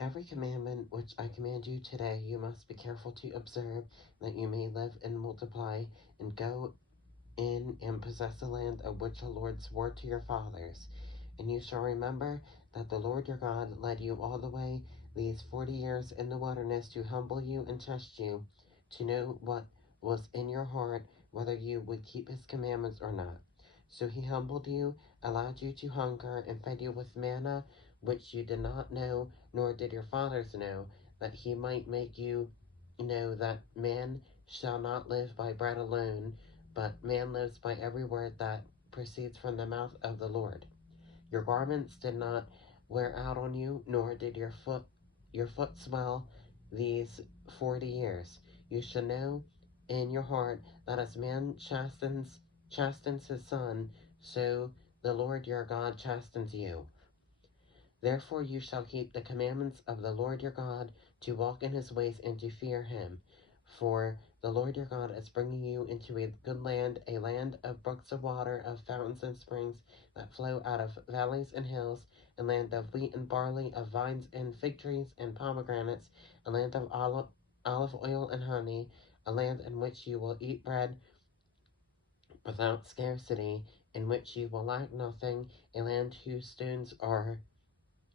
Every commandment which I command you today you must be careful to observe, that you may live and multiply, and go in and possess the land of which the Lord swore to your fathers. And you shall remember that the Lord your God led you all the way these 40 years in the wilderness to humble you and test you, to know what was in your heart, whether you would keep his commandments or not. So he humbled you, allowed you to hunger, and fed you with manna, which you did not know, nor did your fathers know, that he might make you know that man shall not live by bread alone, but man lives by every word that proceeds from the mouth of the Lord. Your garments did not wear out on you, nor did your foot swell these 40 years. You should know in your heart that as man chastens his son, so the Lord your God chastens you. Therefore you shall keep the commandments of the Lord your God, to walk in his ways and to fear him. For the Lord your God is bringing you into a good land, a land of brooks of water, of fountains and springs that flow out of valleys and hills, a land of wheat and barley, of vines and fig trees and pomegranates, a land of olive oil and honey, a land in which you will eat bread without scarcity, in which you will lack nothing, a land whose stones are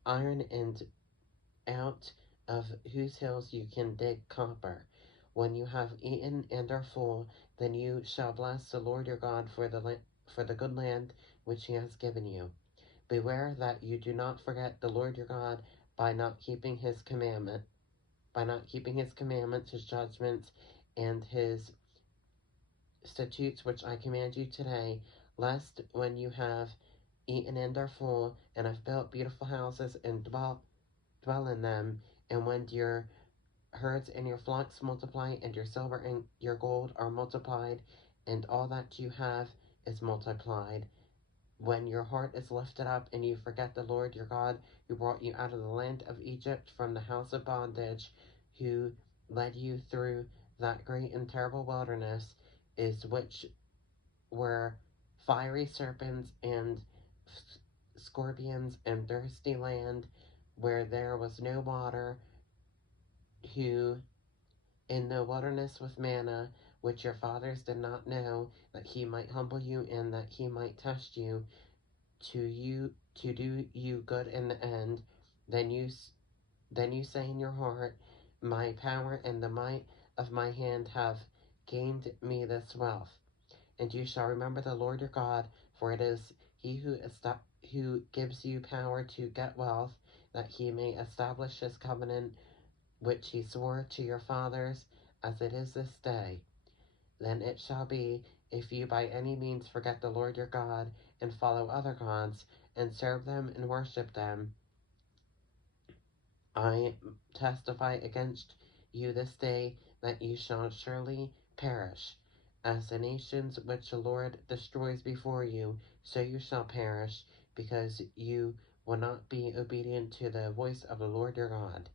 iron, and out of whose hills you can dig copper. When you have eaten and are full, then you shall bless the Lord your God for the good land which he has given you. Beware that you do not forget the Lord your God by not keeping his commandments, his judgments, and his statutes which I command you today, lest when you have eaten and are full, and have built beautiful houses and dwell in them, and when your herds and your flocks multiply, and your silver and your gold are multiplied, and all that you have is multiplied, when your heart is lifted up, and you forget the Lord your God, who brought you out of the land of Egypt from the house of bondage, who led you through that great and terrible wilderness, is which were fiery serpents and scorpions and thirsty land, where there was no water, who in the wilderness with manna, which your fathers did not know, that he might humble you and that he might test you, to do you good in the end. Then you say in your heart, my power and the might of my hand have gained me this wealth. And you shall remember the Lord your God, for it is he who gives you power to get wealth, that he may establish his covenant which he swore to your fathers, as it is this day. Then it shall be, if you by any means forget the Lord your God, and follow other gods, and serve them and worship them, I testify against you this day that you shall surely perish. As the nations which the Lord destroys before you, so you shall perish, because you will not be obedient to the voice of the Lord your God.